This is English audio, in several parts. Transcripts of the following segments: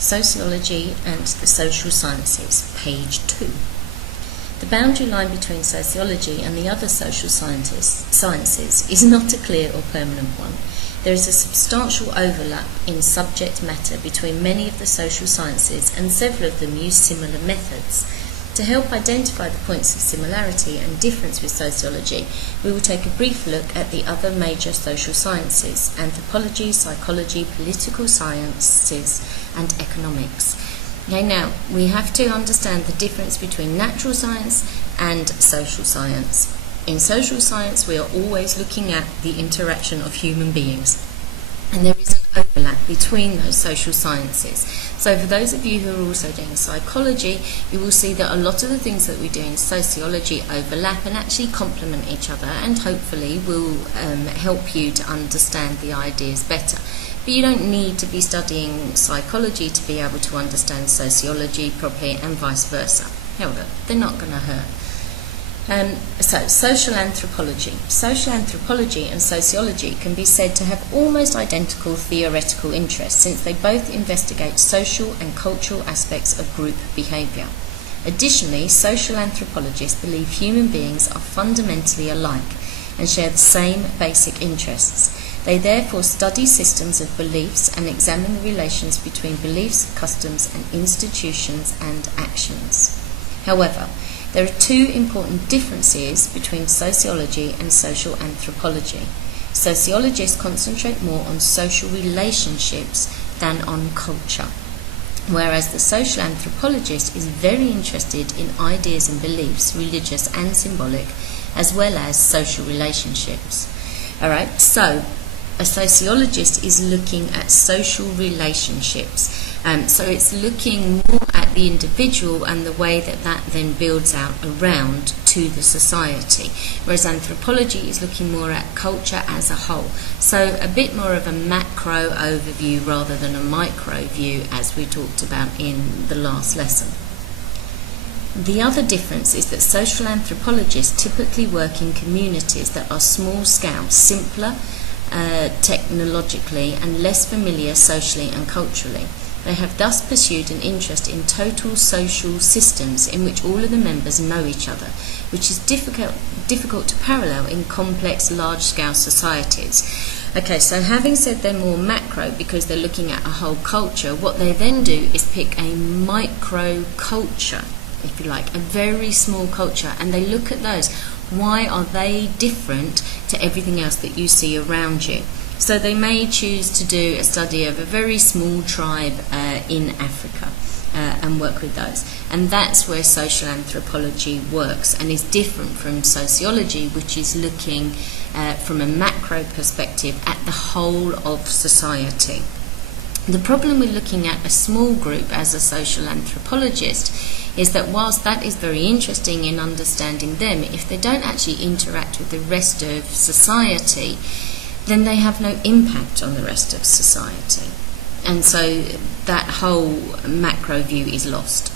Sociology and the Social Sciences, page 2. The boundary line between sociology and the other social sciences is not a clear or permanent one. There is a substantial overlap in subject matter between many of the social sciences, and several of them use similar methods. To help identify the points of similarity and difference with sociology, we will take a brief look at the other major social sciences: anthropology, psychology, political sciences, and economics. Okay, now, we have to understand the difference between natural science and social science. In social science, we are always looking at the interaction of human beings, and there is an overlap between those social sciences. So for those of you who are also doing psychology, you will see that a lot of the things that we do in sociology overlap and actually complement each other, and hopefully will help you to understand the ideas better. But you don't need to be studying psychology to be able to understand sociology properly, and vice versa. However, they're not going to hurt. So, social anthropology. Social anthropology and sociology can be said to have almost identical theoretical interests, since they both investigate social and cultural aspects of group behaviour. Additionally, social anthropologists believe human beings are fundamentally alike and share the same basic interests. They therefore study systems of beliefs and examine the relations between beliefs, customs, and institutions and actions. However, there are two important differences between sociology and social anthropology. Sociologists concentrate more on social relationships than on culture, whereas the social anthropologist is very interested in ideas and beliefs, religious and symbolic, as well as social relationships. Alright, so a sociologist is looking at social relationships. So it's looking more at the individual and the way that that then builds out around to the society, whereas anthropology is looking more at culture as a whole. So a bit more of a macro overview rather than a micro view, as we talked about in the last lesson. The other difference is that social anthropologists typically work in communities that are small scale, simpler technologically, and less familiar socially and culturally. They have thus pursued an interest in total social systems in which all of the members know each other, which is difficult to parallel in complex, large-scale societies. Okay, so having said they're more macro because they're looking at a whole culture, what they then do is pick a micro culture, if you like, a very small culture, and they look at those. Why are they different to everything else that you see around you? So they may choose to do a study of a very small tribe in Africa and work with those. And that's where social anthropology works and is different from sociology, which is looking from a macro perspective at the whole of society. The problem with looking at a small group as a social anthropologist is that whilst that is very interesting in understanding them, if they don't actually interact with the rest of society, then they have no impact on the rest of society. And so that whole macro view is lost.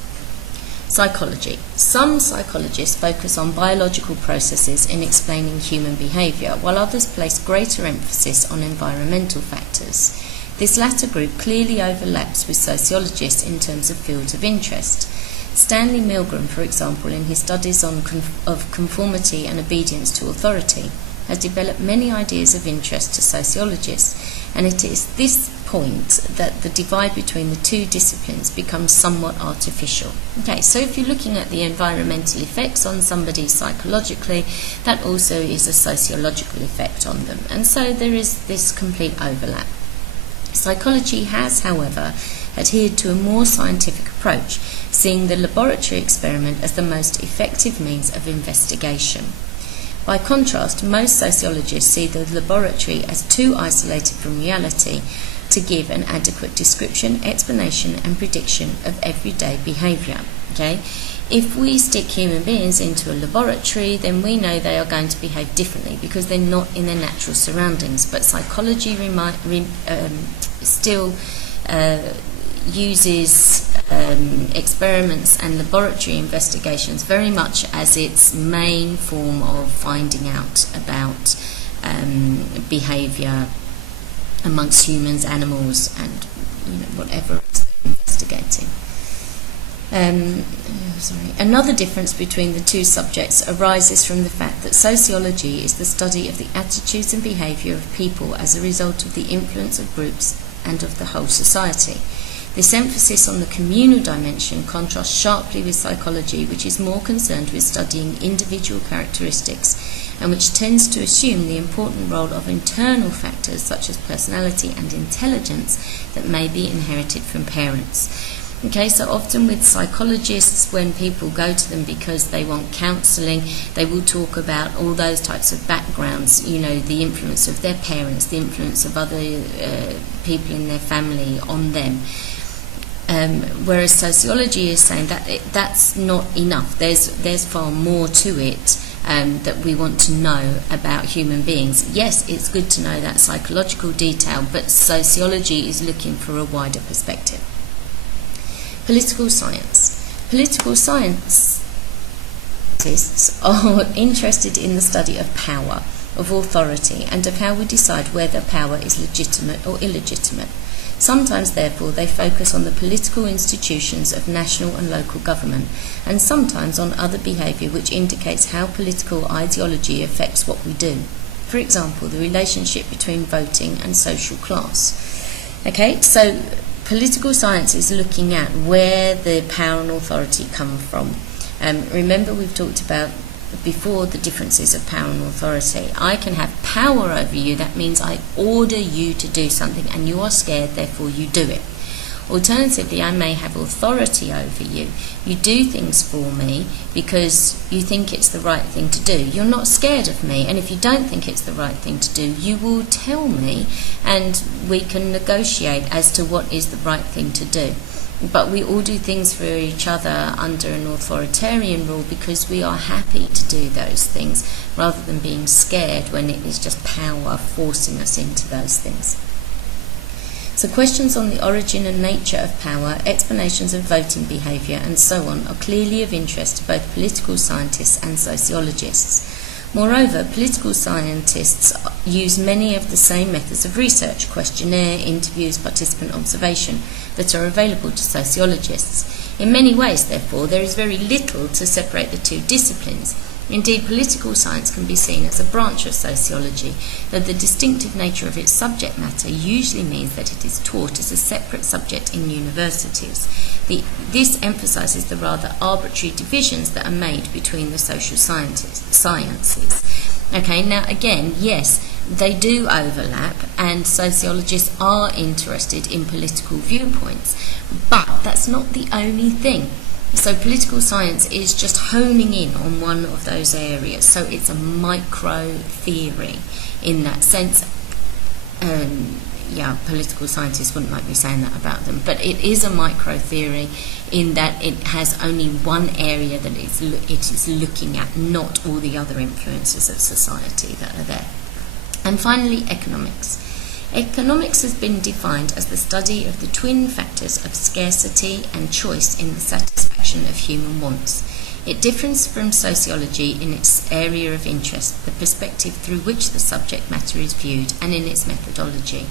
Psychology. Some psychologists focus on biological processes in explaining human behaviour, while others place greater emphasis on environmental factors. This latter group clearly overlaps with sociologists in terms of fields of interest. Stanley Milgram, for example, in his studies of conformity and obedience to authority, has developed many ideas of interest to sociologists, and it is this point that the divide between the two disciplines becomes somewhat artificial. Okay, so if you're looking at the environmental effects on somebody psychologically, that also is a sociological effect on them, and so there is this complete overlap. Psychology has, however, adhered to a more scientific approach, seeing the laboratory experiment as the most effective means of investigation. By contrast, most sociologists see the laboratory as too isolated from reality to give an adequate description, explanation, and prediction of everyday behaviour. Okay? If we stick human beings into a laboratory, then we know they are going to behave differently because they're not in their natural surroundings. But psychology still uses experiments and laboratory investigations very much as its main form of finding out about behaviour amongst humans, animals, and whatever else they're investigating. investigating. Another difference between the two subjects arises from the fact that sociology is the study of the attitudes and behaviour of people as a result of the influence of groups and of the whole society. This emphasis on the communal dimension contrasts sharply with psychology, which is more concerned with studying individual characteristics and which tends to assume the important role of internal factors such as personality and intelligence that may be inherited from parents. Okay, so often with psychologists, when people go to them because they want counselling, they will talk about all those types of backgrounds, you know, the influence of their parents, the influence of other people in their family on them. Whereas sociology is saying that that's not enough. There's far more to it that we want to know about human beings. Yes, it's good to know that psychological detail, but sociology is looking for a wider perspective. Political science. Political scientists are interested in the study of power, of authority, and of how we decide whether power is legitimate or illegitimate. Sometimes, therefore, they focus on the political institutions of national and local government, and sometimes on other behaviour which indicates how political ideology affects what we do. For example, the relationship between voting and social class. Okay, so political science is looking at where the power and authority come from. Remember, we've talked about before the differences of power and authority. I can have power over you, that means I order you to do something and you are scared, therefore you do it. Alternatively, I may have authority over you. You do things for me because you think it's the right thing to do. You're not scared of me, and if you don't think it's the right thing to do, you will tell me and we can negotiate as to what is the right thing to do. But we all do things for each other under an authoritarian rule because we are happy to do those things rather than being scared when it is just power forcing us into those things. So questions on the origin and nature of power, explanations of voting behaviour and so on are clearly of interest to both political scientists and sociologists. Moreover, political scientists use many of the same methods of research, questionnaire, interviews, participant observation, that are available to sociologists. In many ways, therefore, there is very little to separate the two disciplines. Indeed, political science can be seen as a branch of sociology, though the distinctive nature of its subject matter usually means that it is taught as a separate subject in universities. This emphasises the rather arbitrary divisions that are made between the social sciences. Okay, now again, yes, they do overlap, and sociologists are interested in political viewpoints, but that's not the only thing. So political science is just honing in on one of those areas. So it's a micro theory in that sense. Political scientists wouldn't like me saying that about them, but it is a micro theory in that it has only one area that it is looking at, not all the other influences of society that are there. And finally, economics. Economics has been defined as the study of the twin factors of scarcity and choice in the satisfaction of human wants. It differs from sociology in its area of interest, the perspective through which the subject matter is viewed, and in its methodology.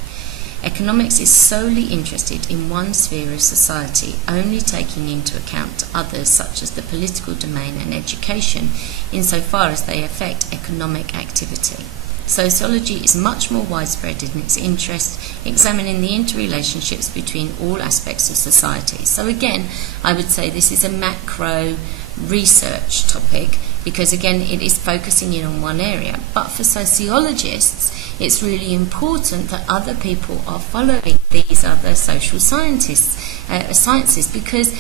Economics is solely interested in one sphere of society, only taking into account others such as the political domain and education, insofar as they affect economic activity. Sociology is much more widespread in its interest, examining the interrelationships between all aspects of society. So again, I would say this is a macro research topic because again, it is focusing in on one area. But for sociologists, it's really important that other people are following these other social sciences because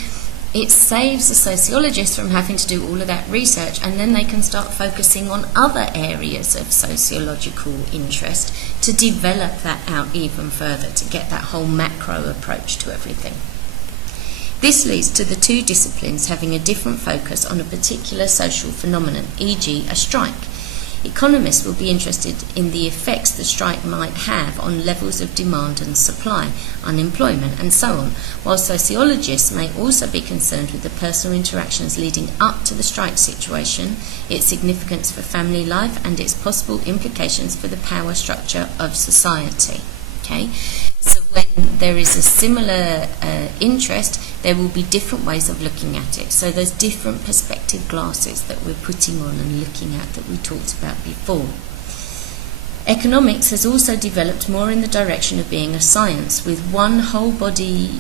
it saves the sociologists from having to do all of that research, and then they can start focusing on other areas of sociological interest to develop that out even further, to get that whole macro approach to everything. This leads to the two disciplines having a different focus on a particular social phenomenon, e.g. a strike. Economists will be interested in the effects the strike might have on levels of demand and supply, unemployment, and so on, while sociologists may also be concerned with the personal interactions leading up to the strike situation, its significance for family life, and its possible implications for the power structure of society. Okay, so when there is a similar interest, there will be different ways of looking at it. So there's different perspective glasses that we're putting on and looking at that we talked about before. Economics has also developed more in the direction of being a science with one whole body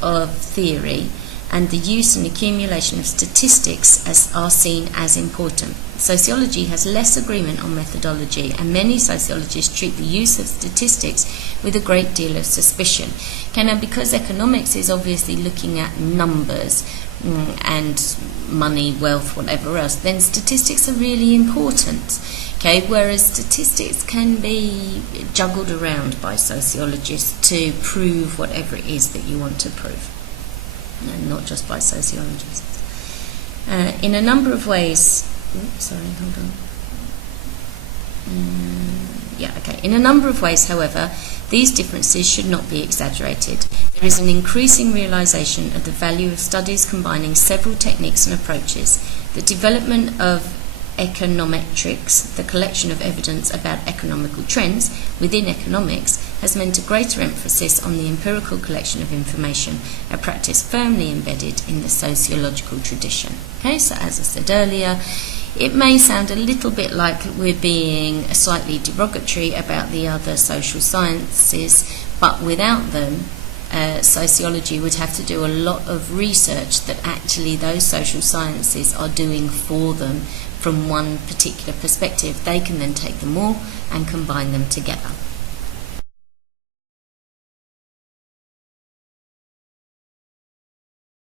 of theory, and the use and accumulation of statistics are seen as important. Sociology has less agreement on methodology, and many sociologists treat the use of statistics with a great deal of suspicion. Okay, now because economics is obviously looking at numbers and money, wealth, whatever else, then statistics are really important. Okay, whereas statistics can be juggled around by sociologists to prove whatever it is that you want to prove, and not just by sociologists. In a number of ways, In a number of ways, however, these differences should not be exaggerated. There is an increasing realization of the value of studies combining several techniques and approaches. The development of econometrics, the collection of evidence about economical trends within economics, has meant a greater emphasis on the empirical collection of information, a practice firmly embedded in the sociological tradition. Okay, so as I said earlier, it may sound a little bit like we're being slightly derogatory about the other social sciences, but without them, sociology would have to do a lot of research that actually those social sciences are doing for them from one particular perspective. They can then take them all and combine them together.